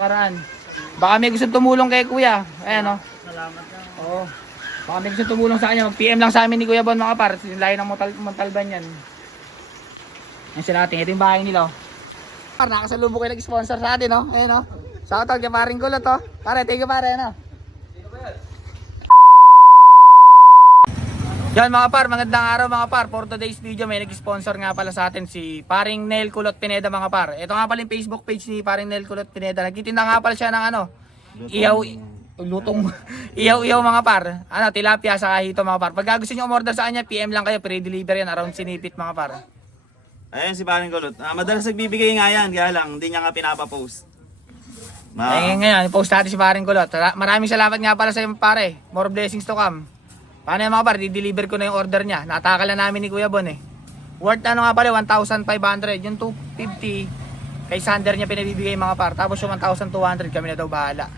Paraan. Baka may gusto tumulong kay Kuya. Ayan, oh. Salamat lang. Oo. Baka may gusto tumulong sa kanya. Mag-PM lang sa amin ni Kuya Bon, mga par. Yung layo ng Montalban yan. Ayan sila natin. Ito yung bahay nila, oh. Par, nakasalubong kayo nag-sponsor sa atin, oh. Ayan, oh. Shoutout kay paring Kulot, oh. Pare, thank you, pare, ano. Yan mga par, magandang araw mga par. For today's video may nag-sponsor nga pala sa atin si paring Nel Kulot Pineda mga par. Ito nga pala yung Facebook page ni paring Nel Kulot Pineda. Nagtitinda nga pala siya ng ano, ihaw mga par. Ano, tilapia sa kahito mga par. Pag gusto niyo umorder sa kanya, PM lang kayo, pre-deliver yan around Sinipit mga par. Ayan si paring Kulot. Madalas nagbibigay nga yan, kaya lang hindi niya nga pinapapost. Ngayon, post natin si paring Kulot. Maraming salamat nga pala sa iyo pare. More blessings to come. Paano yung mga par, di-deliver ko na yung order niya. Natakal na namin ni Kuya Bon eh. Worth ano nga pala, 1,500. Yung 250 kay Sander niya pinabibigay mga par. Tapos yung 1,200 kami na daw bahala.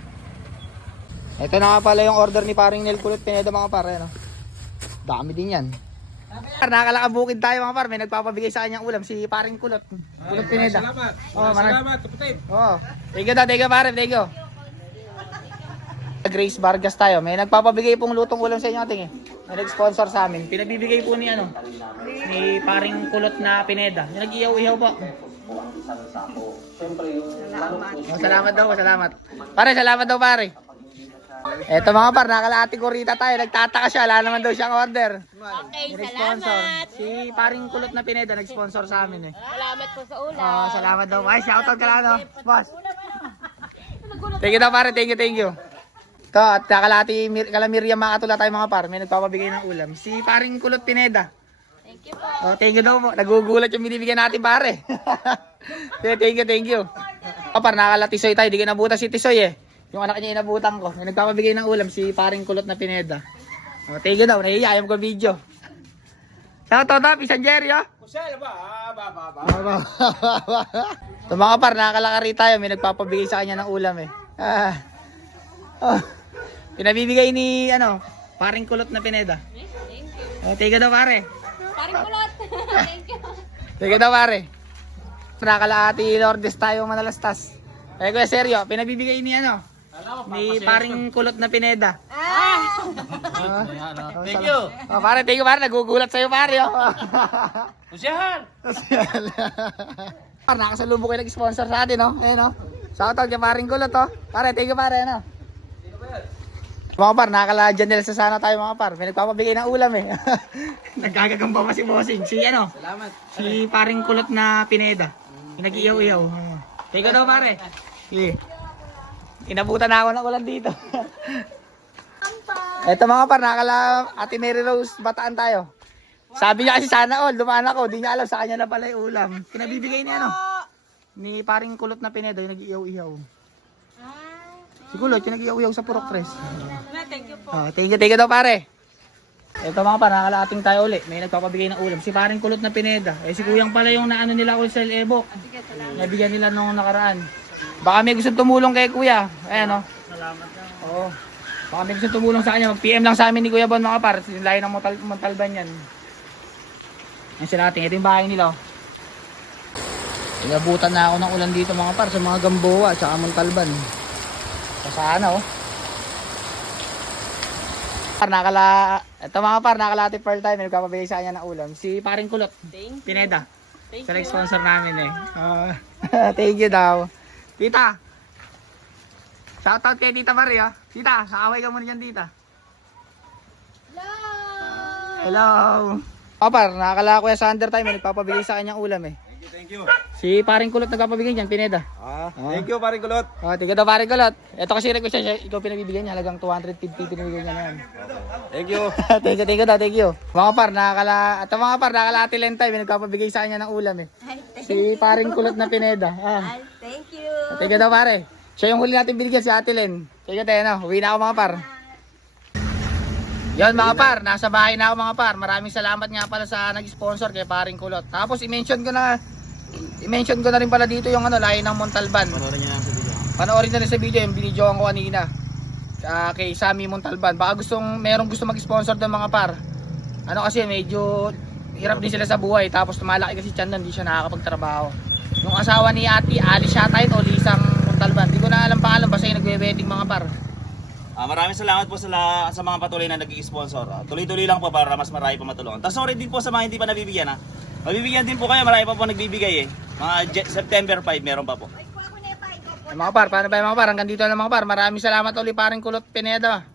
Ito na nga pala yung order ni paring Nel Kulot Pineda mga par. Ano? Dami din yan. Nakalakabukid tayo mga par. May nagpapabigay sa kanyang ulam. Si paring Kulot Pineda. Salamat. Salamat. Kapatid. Thank you pare. Thank you. Grace Vargas tayo. May nagpapabigay pong lutong ulam sa inyo ating eh. May nag-sponsor sa amin. Pinabibigay po ni ano, ni paring Kulot na Pineda. Yung nag-ihaw-ihaw po. Salamat daw, salamat. Pare, salamat daw pare. Eto mga par, nakalati ko rita tayo. Nagtataka siya, wala naman daw siyang order. Okay, Nag-sponsor. salamat. Si paring Kulot na Pineda nag-sponsor sa amin eh. Salamat po sa ulam. Salamat daw. Ay, shoutout ka lang ano. Boss. Thank you daw pare, thank you. Ito, at kala Miriam makatula tayo mga par. May nagpapabigay ng ulam. Si paring Kulot Pineda. Thank you po. Thank you daw po. Nagugulat yung binibigyan natin pare. Thank you. Par, nakalatisoy tayo. Di ka nabutan si Tisoy eh. Yung anak niya inabutan ko. May nagpapabigay ng ulam si paring Kulot na Pineda. Thank you daw. Nahihiya ko video. Shoutout daw, Pisan Jerry oh. Kusel ba? Ito mga par, nakakalakari tayo. May nagpapabigay sa kanya ng ulam eh. Pinabibigay ni ano, paring Kulot na Pineda. Thank you. Thank you daw pare. Paring kulot. Thank you. Thank you daw pare. Nakalaati Lourdes tayo manalastas. Kuya seryo, pinabibigay ni ano, ni paring Kulot na Pineda. Thank you. Pare, thank you pare. Nagugulat sa'yo pare. Kusyahan. Par, nakasalubong kayo nag-sponsor sa atin, no? Ayan, no? Shoutout kay paring Kulot, oh. Pare, thank you pare, ano? Mga par, nakakala-dyan nila sa sana tayo mga par. May nagpapabigay ng ulam eh. Nagkagagamba pa si Bossing. Si ano? Salamat. Si paring Kulot na Pineda. Yung nag-iyaw-iyaw. Thank you daw pare. Sige. Inabutan na ako ng ulan dito. Eto mga par, nakakala Ate Mary Rose, bataan tayo. Sabi niya kasi sana all, dumaan ako. Di niya alam sa kanya na pala yung ulam. Pinabibigay ni ano? Ni paring Kulot na Pineda, yung nag-iyaw-iyaw. Si Kulot, yung nag-iyaw-iyaw sa Purok Press. Thank you po. Thank you daw pare. Ito mga par, nakakalating tayo ulit. May nagpapabigay ng ulam. Si paring Kulot na Pineda. Si Kuyang pala yung naano nila ko sa Evo. Nabigyan nila nung nakaraan. Baka may gusto tumulong kay Kuya. Ayan o. Salamat lang. Oo. Baka may gusto tumulong sa kanya. Mag-PM lang sa amin ni Kuya Bon mga par. Yung layo ng Montalban yan. Ayan sila natin. Ito yung bahay nila. Inabutan na ako ng ulan dito mga par. Sa mga Gamboa. Tsaka Montalban. Sana oh. Ito mga par, nakalati per time. May nagpapabigay sa kanya ng ulam. Si paring Kulot Pineda. Sa nag-sponsor namin eh. Thank you daw. Tita. Shoutout kay Tita Maria. Tita, kaaway ka muna dyan tita. Hello. Mga par, nakakala Kuya Sander tayo. May nagpapabigay sa kanyang ulam eh. Thank you. Si paring Kulot nagpapabigay dyan, Pineda. Thank you, paring Kulot. Tingnan daw paring Kulot. Ito kasi request siya, ikaw pinabibigyan niya halagang 250 pinabibigyan niya na yan. Thank you. Thank you. Mga par, nakakala Ate Lentay, may nagpapabigay sa kanya ng ulam eh. Si paring Kulot na Pineda. Thank you. Thank you daw pare. Siya yung huli natin binigyan si Ate Len. Thank you tayo, no? Uwi na ako mga par. Yan mga par, nasa bahay na ako mga par. Maraming salamat nga pala sa nag-sponsor kay paring Kulot. Tapos i-mention ko na rin pala dito yung ano, layo ng Montalban. Panoorin na rin sa video yung binidyoan ko kanina. Kay Sammy Montalban. Baka merong gusto mag-sponsor doon mga par. Ano kasi medyo hirap din sila sa buhay. Tapos tumalaki kasi tiyan doon, hindi siya nakakapagtrabaho. Yung asawa ni Ate, Alice Shatay o Lisang Montalban. Hindi ko na alam nagbe-betting mga par. Maraming salamat po sa mga patuloy na nag-i-sponsor. Tuloy-tuloy lang po para mas marami pa matulungan. Tapos sorry din po sa mga hindi pa nabibigyan ha. Mabibigyan din po kayo, marami pa po nagbibigay eh. Mga September 5 meron pa po. Mga par, paano ba yung mga par? Hanggang dito lang mga par. Maraming salamat ulit paring Kulot Pineda.